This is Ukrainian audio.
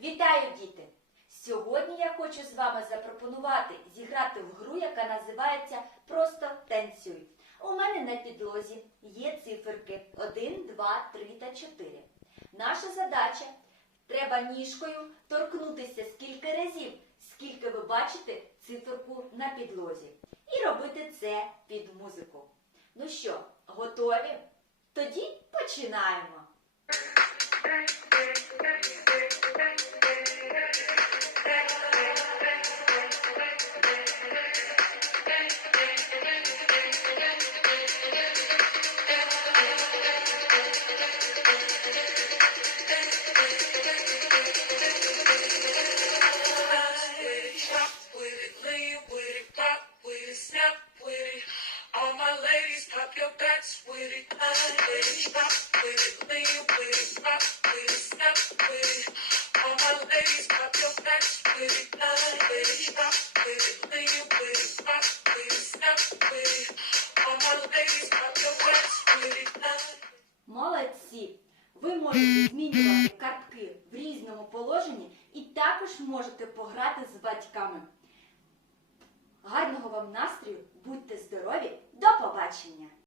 Вітаю, діти! Сьогодні я хочу з вами запропонувати зіграти в гру, яка називається Просто танцюй. У мене на підлозі є циферки 1, 2, 3 та 4. Наша задача треба ніжкою торкнутися скільки разів, скільки ви бачите циферку на підлозі. І робити це під музику. Ну що, готові? Тоді починаємо. Chop Молодці! Ви можете змінювати картки в різному положенні і також можете пограти з батьками.